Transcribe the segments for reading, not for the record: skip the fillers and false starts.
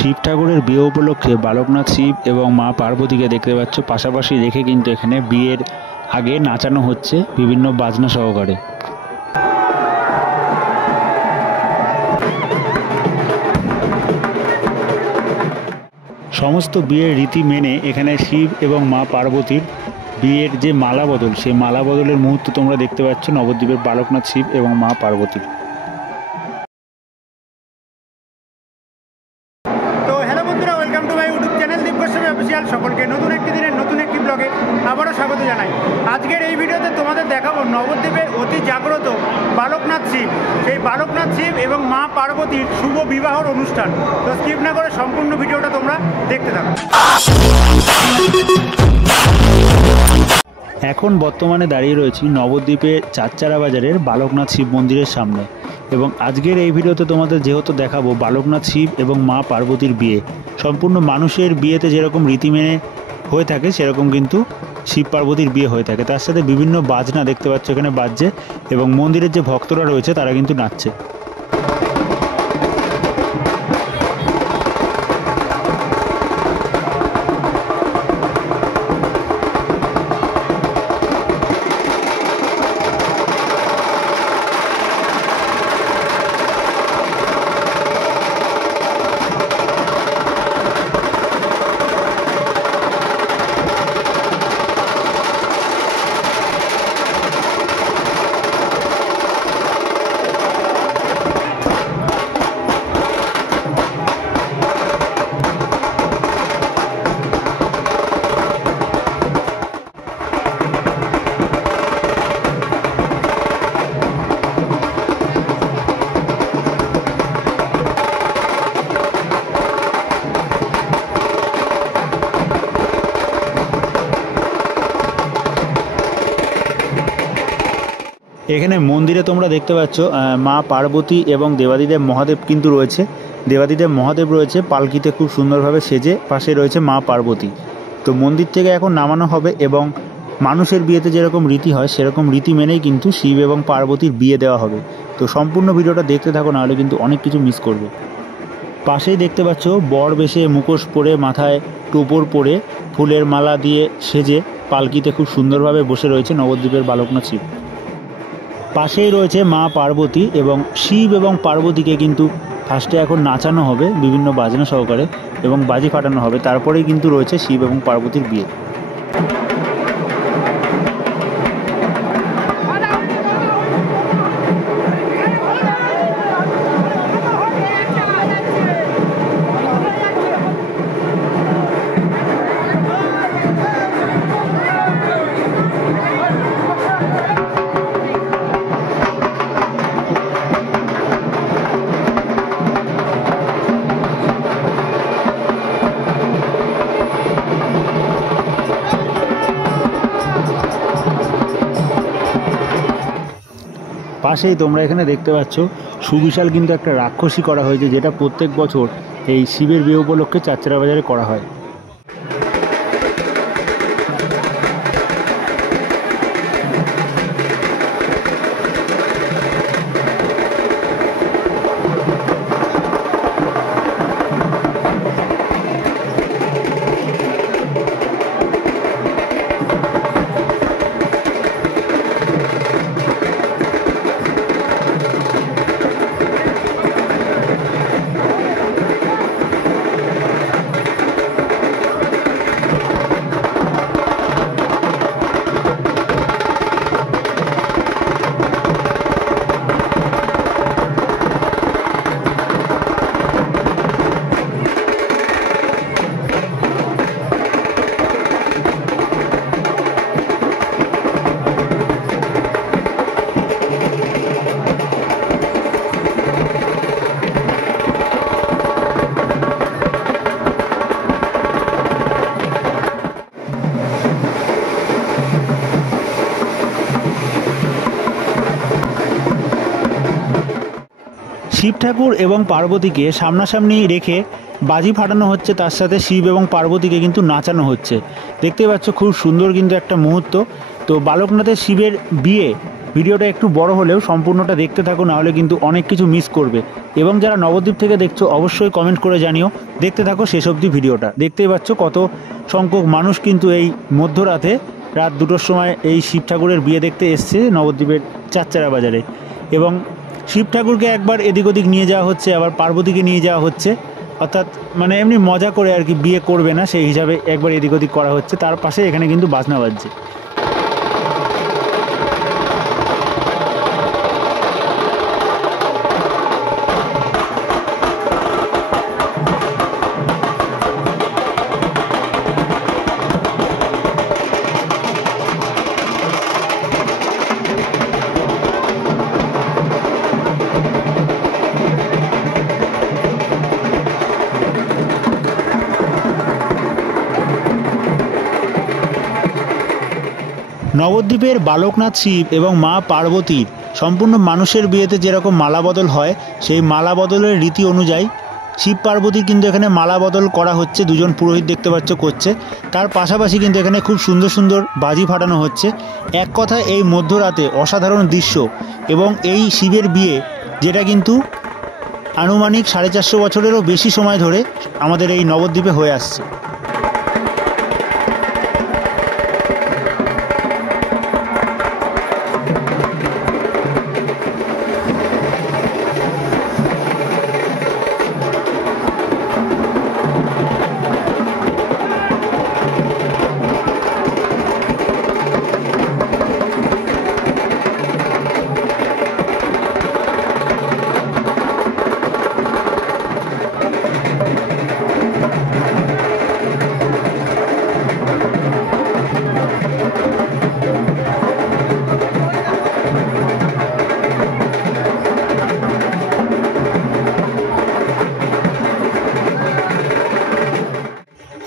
শিব ঠাকুরের বিয়ে উপলক্ষে বালকনাথ শিব এবং মা পার্বতীকে দেখতে পাচ্ছ পাশাপাশি রেখে কিন্তু এখানে বিয়ের আগে নাচানো হচ্ছে বিভিন্ন বাজনা সহকারে। সমস্ত বিয়ের রীতি মেনে এখানে শিব এবং মা পার্বতীর বিয়ের যে মালা বদল, সেই মালা বদলের মুহূর্ত তোমরা দেখতে পাচ্ছ নবদ্বীপের বালকনাথ শিব এবং মা পার্বতীর। সকলকে নতুন একটি দিনের নতুন একটি ব্লগে আবারও স্বাগত জানাই। আজকের এই ভিডিওতে তোমাদের দেখাবো নবদ্বীপের অতি জাগ্রত বালকনাথ শিব, সেই বালকনাথ শিব এবং মা পার্বতীর শুভ বিবাহর অনুষ্ঠান। তো স্কিপ না করে সম্পূর্ণ ভিডিওটা তোমরা দেখতে থাকো। এখন বর্তমানে দাঁড়িয়ে রয়েছি নবদ্বীপের চারচারা বাজারের বালকনাথ শিব মন্দিরের সামনে এবং আজকের এই ভিডিওতে তোমাদের যেহেতু দেখাবো বালকনাথ শিব এবং মা পার্বতীর বিয়ে। সম্পূর্ণ মানুষের বিয়েতে যেরকম রীতি মেনে হয়ে থাকে সেরকম কিন্তু শিব পার্বতীর বিয়ে হয়ে থাকে। তার সাথে বিভিন্ন বাজনা দেখতে পাচ্ছ এখানে বাজছে এবং মন্দিরের যে ভক্তরা রয়েছে তারা কিন্তু নাচছে। এখানে মন্দিরে তোমরা দেখতে পাচ্ছ মা পার্বতী এবং দেবাদিদেব মহাদেব কিন্তু রয়েছে। দেবাদিদেব মহাদেব রয়েছে পালকিতে খুব সুন্দরভাবে সেজে, পাশে রয়েছে মা পার্বতী। তো মন্দির থেকে এখন নামানো হবে এবং মানুষের বিয়েতে যেরকম রীতি হয় সেরকম রীতি মেনেই কিন্তু শিব এবং পার্বতীর বিয়ে দেওয়া হবে। তো সম্পূর্ণ ভিডিওটা দেখতে থাকো, নাহলে কিন্তু অনেক কিছু মিস করবে। পাশেই দেখতে পাচ্ছ বর বেশে মুখোশ পরে, মাথায় টোপর পরে, ফুলের মালা দিয়ে সেজে পালকিতে খুব সুন্দরভাবে বসে রয়েছে নবদ্বীপের বালকনাথ শিব। পাশেই রয়েছে মা পার্বতী এবং শিব এবং পার্বতীকে কিন্তু ফার্স্টে এখন নাচানো হবে বিভিন্ন বাজনা সহকারে এবং বাজি ফাটানো হবে, তারপরেই কিন্তু রয়েছে শিব এবং পার্বতীর বিয়ে। পাশেই তোমরা এখানে দেখতে পাচ্ছ সুবিশাল কিন্তু একটা রাক্ষসী করা হয়েছে, যেটা প্রত্যেক বছর এই শিবের বিয়ে উপলক্ষে চারচারা বাজারে করা হয়। শিব ঠাকুর এবং পার্বতীকে সামনাসামনি রেখে বাজি ফাটানো হচ্ছে, তার সাথে শিব এবং পার্বতীকে কিন্তু নাচানো হচ্ছে। দেখতে পাচ্ছ খুব সুন্দর কিন্তু একটা মুহূর্ত। তো বালকনাথের শিবের বিয়ে ভিডিওটা একটু বড় হলেও সম্পূর্ণটা দেখতে থাকো, নাহলে কিন্তু অনেক কিছু মিস করবে। এবং যারা নবদ্বীপ থেকে দেখছো অবশ্যই কমেন্ট করে জানিও। দেখতে থাকো শেষ অবধি ভিডিওটা। দেখতেই পাচ্ছ কত সংখ্যক মানুষ কিন্তু এই মধ্যরাতে রাত 2টোর সময় এই শিব ঠাকুরের বিয়ে দেখতে এসছে নবদ্বীপের চারচারা বাজারে। এবং শিব ঠাকুরকে একবার এদিক ওদিক নিয়ে যাওয়া হচ্ছে, আবার পার্বতীকে নিয়ে যাওয়া হচ্ছে, অর্থাৎ মানে এমনি মজা করে আর কি, বিয়ে করবে না সেই হিসাবে একবার এদিক ওদিক করা হচ্ছে। তার পাশে এখানে কিন্তু বাজনা বাজছে। নবদ্বীপের বালকনাথ শিব এবং মা পার্বতীর সম্পূর্ণ মানুষের বিয়েতে যেরকম মালা বদল হয়, সেই মালা বদলের রীতি অনুযায়ী শিব পার্বতীর কিন্তু এখানে মালা বদল করা হচ্ছে। দুজন পুরোহিত দেখতে পাচ্ছ করছে। তার পাশাপাশি কিন্তু এখানে খুব সুন্দর সুন্দর বাজি ফাটানো হচ্ছে। এক কথায় এই মধ্যরাতে অসাধারণ দৃশ্য। এবং এই শিবের বিয়ে, যেটা কিন্তু আনুমানিক 450 বছরেরও বেশি সময় ধরে আমাদের এই নবদ্বীপে হয়ে আসছে।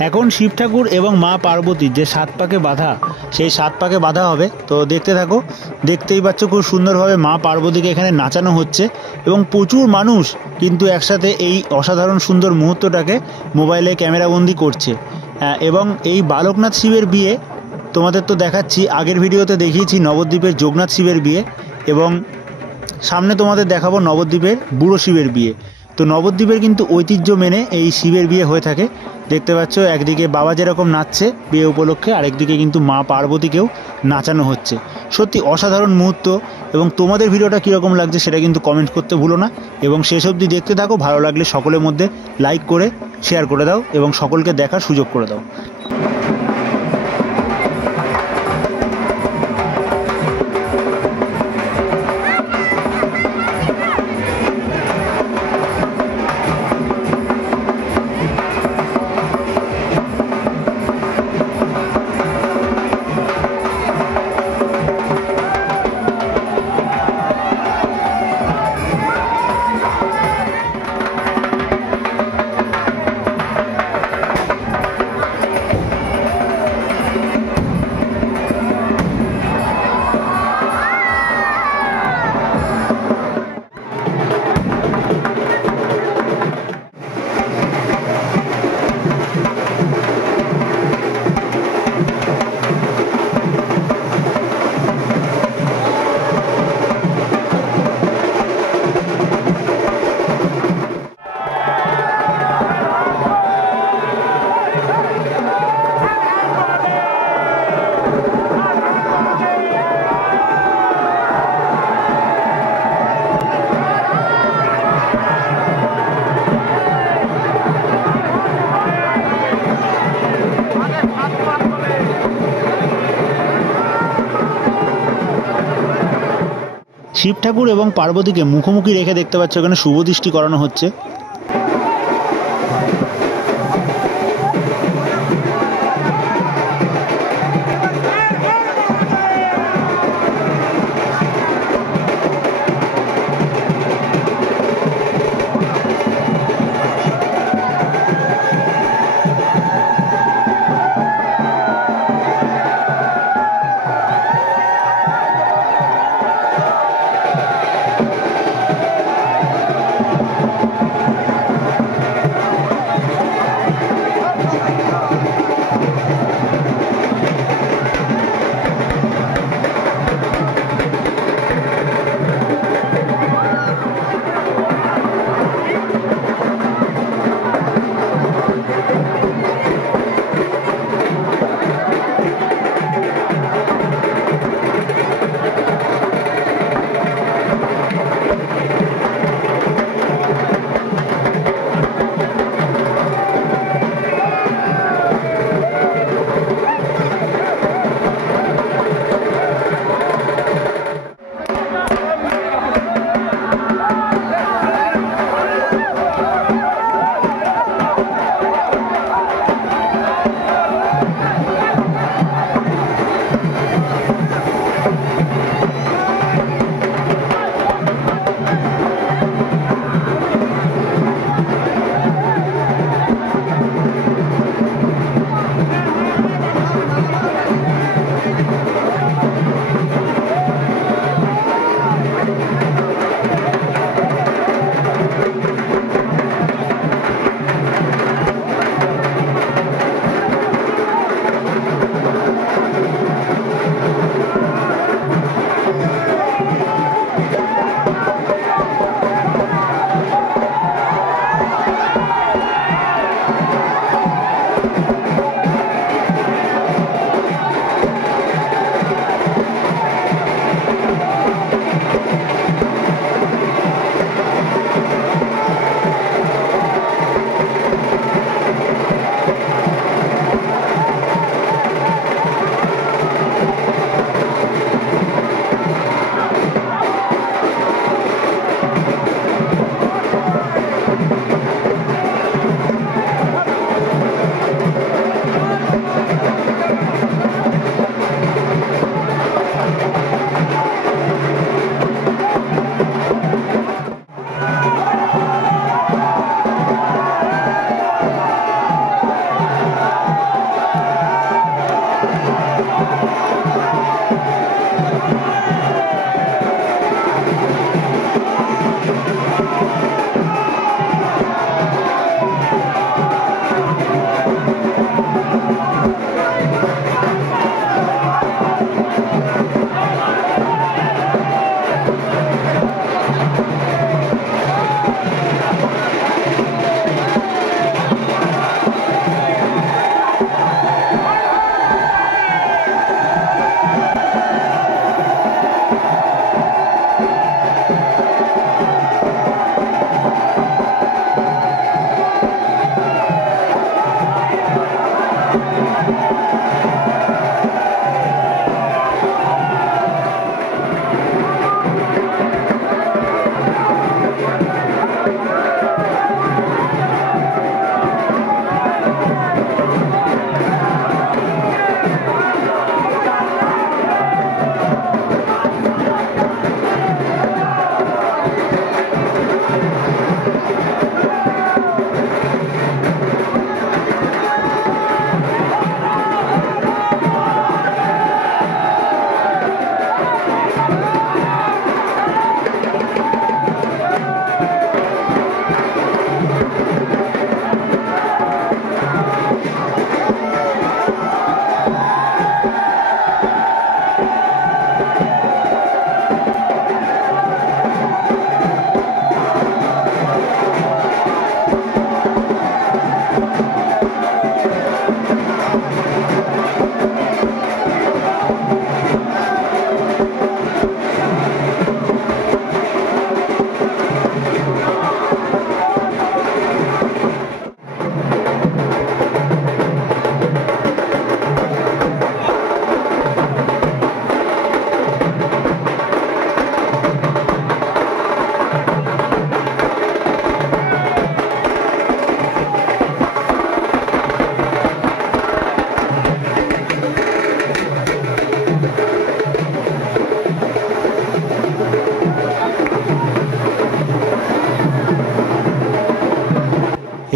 এখন শিব ঠাকুর এবং মা পার্বতীর যে 7 পাকে বাঁধা, সেই 7 পাকে বাঁধা হবে। তো দেখতে থাকো। দেখতেই পাচ্ছ খুব সুন্দরভাবে মা পার্বতীকে এখানে নাচানো হচ্ছে এবং প্রচুর মানুষ কিন্তু একসাথে এই অসাধারণ সুন্দর মুহূর্তটাকে মোবাইলে ক্যামেরাবন্দি করছে। এবং এই বালকনাথ শিবের বিয়ে তোমাদের তো দেখাচ্ছি, আগের ভিডিওতে দেখিয়েছি নবদ্বীপের যোগনাথ শিবের বিয়ে, এবং সামনে তোমাদের দেখাবো নবদ্বীপের বুড়ো শিবের বিয়ে। তো নবদ্বীপের কিন্তু ঐতিহ্য মেনে এই শিবের বিয়ে হয়ে থাকে। দেখতে পাচ্ছ একদিকে বাবা যেরকম নাচছে বিয়ে উপলক্ষে, আরেকদিকে কিন্তু মা পার্বতীকেও নাচানো হচ্ছে। সত্যি অসাধারণ মুহূর্ত। এবং তোমাদের ভিডিওটা কীরকম লাগছে সেটা কিন্তু কমেন্ট করতে ভুলো না। এবং শেষ অবধি দেখতে থাকো। ভালো লাগলে সকলের মধ্যে লাইক করে শেয়ার করে দাও এবং সকলকে দেখার সুযোগ করে দাও। শিব ঠাকুর এবং পার্বতীকে মুখোমুখি রেখে দেখতে পাচ্ছ এখানে শুভদৃষ্টি করানো হচ্ছে।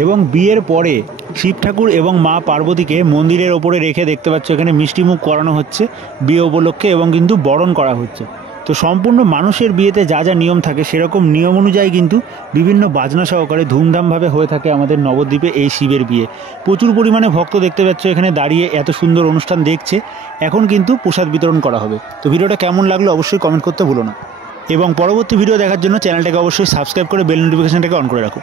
এবং বিয়ের পরে শিব ঠাকুর এবং মা পার্বতীকে মন্দিরের ওপরে রেখে দেখতে পাচ্ছ এখানে মিষ্টিমুখ করানো হচ্ছে বিয়ে উপলক্ষে এবং কিন্তু বরণ করা হচ্ছে। তো সম্পূর্ণ মানুষের বিয়েতে যা যা নিয়ম থাকে সেরকম নিয়ম অনুযায়ী কিন্তু বিভিন্ন বাজনা সহকারে ধুমধামভাবে হয়ে থাকে আমাদের নবদ্বীপে এই শিবের বিয়ে। প্রচুর পরিমাণে ভক্ত দেখতে পাচ্ছ এখানে দাঁড়িয়ে এত সুন্দর অনুষ্ঠান দেখছে। এখন কিন্তু প্রসাদ বিতরণ করা হবে। তো ভিডিওটা কেমন লাগলো অবশ্যই কমেন্ট করতে ভুলো না এবং পরবর্তী ভিডিও দেখার জন্য চ্যানেলটাকে অবশ্যই সাবস্ক্রাইব করে বেল নোটিফিকেশনটাকে অন করে রাখো।